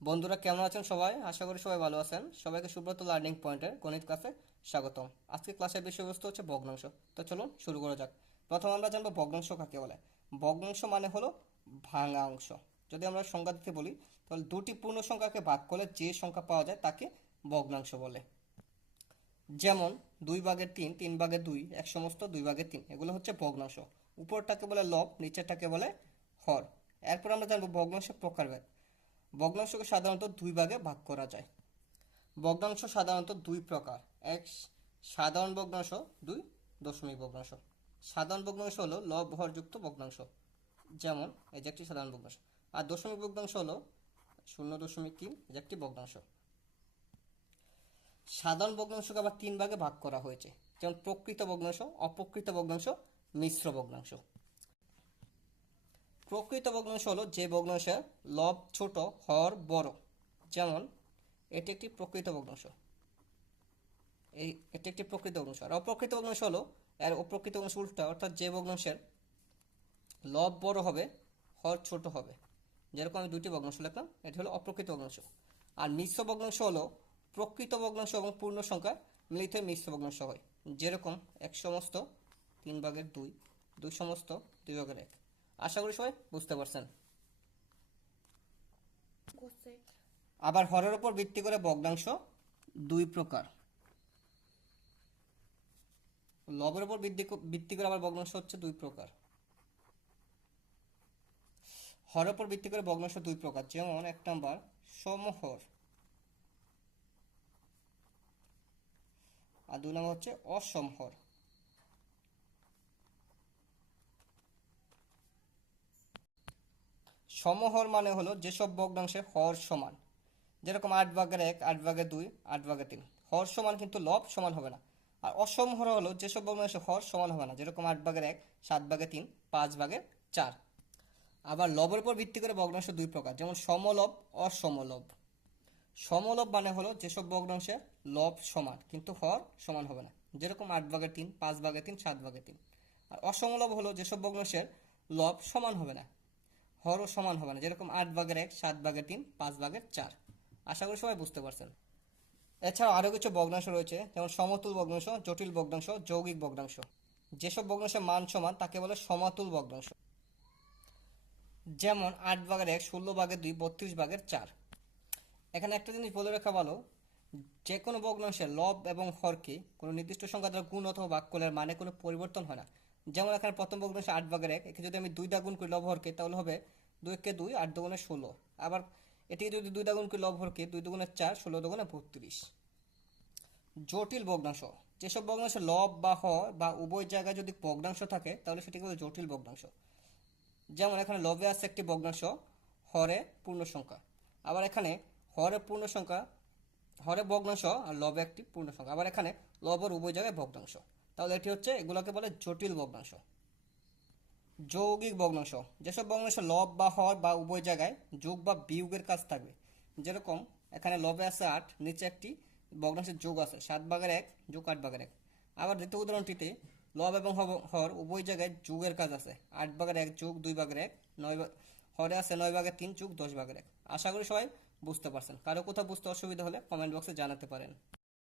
বন্ধুরা কেমন আছেন সবাই? আশা করি সবাই ভালো আছেন। সবাইকে সুব্রত লার্নিং পয়েন্টের গণিত ক্লাসে স্বাগতম। আজকে ক্লাসের বিষয়বস্তু হচ্ছে ভগ্নাংশ। তো চলুন শুরু করা যাক। প্রথম আমরা জানবো ভগ্নাংশ কাকে বলে। ভগ্নাংশ মানে হলো ভাঙা অংশ। যদি আমরা সংজ্ঞা দিতে বলি তাহলে দুটি পূর্ণ সংখ্যাকে ভাগ করলে যে সংখ্যা পাওয়া যায় তাকে ভগ্নাংশ বলে। যেমন 2/3, 3/2, এক সমস্ত 2/3, এগুলো হচ্ছে ভগ্নাংশ। উপরটাকে বলে লব, নিচেরটাকে বলে হর। এরপর আমরা জানবো ভগ্নাংশের প্রকারভেদ। ভগ্নাংশকে সাধারণত দুই ভাগে ভাগ করা যায়। ভগ্নাংশ সাধারণত দুই প্রকার। এক, সাধারণ ভগ্নাংশ। দুই, দশমিক ভগ্নাংশ। সাধারণ ভগ্নাংশ হলো লব হরযুক্ত ভগ্নাংশ, যেমন এই যে একটি সাধারণ ভগ্নাংশ। আর দশমিক ভগ্নাংশ হলো 0.3, এই যে একটি ভগ্নাংশ। সাধারণ ভগ্নাংশকে আবার তিন ভাগে ভাগ করা হয়েছে, যেমন প্রকৃত ভগ্নাংশ, অপ্রকৃত ভগ্নাংশ, মিশ্র ভগ্নাংশ। প্রকৃত ভগ্নাংশ হলো যে ভগ্নাংশের লব ছোট, হর বড়। যেমন এটি একটি প্রকৃত ভগ্নাংশ, এটি একটি প্রকৃত ভগ্নাংশ। আর অপ্রকৃত ভগ্নাংশ হলো এর অপ্রকৃত ভগ্নাংশ উল্টা, অর্থাৎ যে ভগ্নাংশের লব বড় হবে, হর ছোট হবে। যেরকম আমি দুটি ভগ্নাংশ লিখলাম, এটি হলো অপ্রকৃত ভগ্নাংশ। আর মিশ্র ভগ্নাংশ হলো প্রকৃত ভগ্নাংশ এবং পূর্ণ সংখ্যা মিলিত হয়ে মিশ্র ভগ্নাংশ হয়। যেরকম 1/3/2, 2/2/1। আশা করি সবাই বুঝতে পারছেন। আবার হরের উপর ভিত্তি করে ভগ্নাংশ দুই প্রকার। লবের উপর ভিত্তি করে আবার ভগ্নাংশ হচ্ছে দুই প্রকার। হরের উপর ভিত্তি করে ভগ্নাংশ দুই প্রকার, যেমন এক নাম্বার সমহর, আর দুই নাম্বার হচ্ছে অসমহর। সমহর মানে হলো যেসব ভগ্নাংশে হর সমান, যেরকম 8/1, 8/2, 8/3। হর সমান কিন্তু লব সমান হবে না। আর অসমহর হলো যেসব ভগ্নাংশে হর সমান হবে না, যেরকম 8/1, 7/3, 5/4। আবার লবের উপর ভিত্তি করে ভগ্নাংশ দুই প্রকার, যেমন সমলব, অসমলব। সমলব মানে হলো যেসব ভগ্নাংশের লব সমান কিন্তু হর সমান হবে না, যেরকম 8/3, 5/3, 7/3। আর অসমলব হলো যেসব ভগ্নাংশের লব সমান হবে না, হরও সমান হবে না, যেরকম 8/1, 7/3, 5/4। আশা করি সবাই বুঝতে পারছেন। এছাড়াও আরও কিছু ভগ্নাংশ রয়েছে, যেমন সমতুল ভগ্নাংশ, জটিল ভগ্নাংশ, যৌগিক ভগ্নাংশ। যেসব ভগ্নাংশের মান সমান তাকে বলে সমাতুল ভগ্নাংশ। যেমন 8/1, 16/2, 32/4। এখানে একটা জিনিস বলে রাখা ভালো, যে কোনো ভগ্নাংশের লব এবং হরকে কোনো নির্দিষ্ট সংখ্যা দ্বারা গুণ অথবা ভাগ করলে মানে কোনো পরিবর্তন হয় না। যেমন এখানে প্রথম ভগ্নাংশ 8/1, একে যদি আমি 2 দ্বারা গুণ করি লব হরকে, তাহলে হবে 2 × 2, 8×2 = 16। আবার এটিকে যদি 2 দ্বারা গুণ করি লব হরকে, 2×2 = 4, 16×2 = 32। জটিল ভগ্নাংশ, যেসব ভগ্নাংশে লব বা হর বা উভয় জায়গায় যদি ভগ্নাংশ থাকে তাহলে সেটিকে বলে জটিল ভগ্নাংশ। যেমন এখানে লবে আছে একটি ভগ্নাংশ, হরে পূর্ণ সংখ্যা। আবার এখানে হরে পূর্ণ সংখ্যা, হরে ভগ্নাংশ আর লবে একটি পূর্ণ সংখ্যা। আবার এখানে লবর উভয় জায়গায় ভগ্নাংশ। তাহলে এটি হচ্ছে, এগুলোকে বলে জটিল ভগ্নাংশ। যৌগিক ভগ্নাংশ, যেসব ভগ্নাংশ লব বা হর বা উভয় জায়গায় যোগ বা বিয়োগের কাজ থাকবে। যেরকম এখানে লবে আছে 8, নিচে একটি ভগ্নাংশের যোগ আছে 7/1 যোগ 8/1। আবার দ্বিতীয় উদাহরণটিতে লব এবং হর উভয় জায়গায় যোগের কাজ আছে, 8/1 যোগ 2/1, 9, হরে আছে 9/3 যোগ 10/1। আশা করি সবাই বুঝতে পারছেন। কারো কোথাও বুঝতে অসুবিধা হলে কমেন্ট বক্সে জানাতে পারেন।